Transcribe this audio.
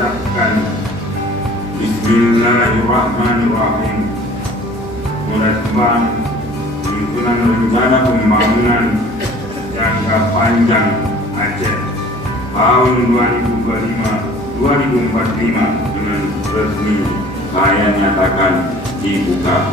mengucapkan Bismillahirrahmanirrahim, merespon penyusunan rencana pembangunan jangka panjang Aceh tahun 2025-2045 dengan resmi saya nyatakan dibuka.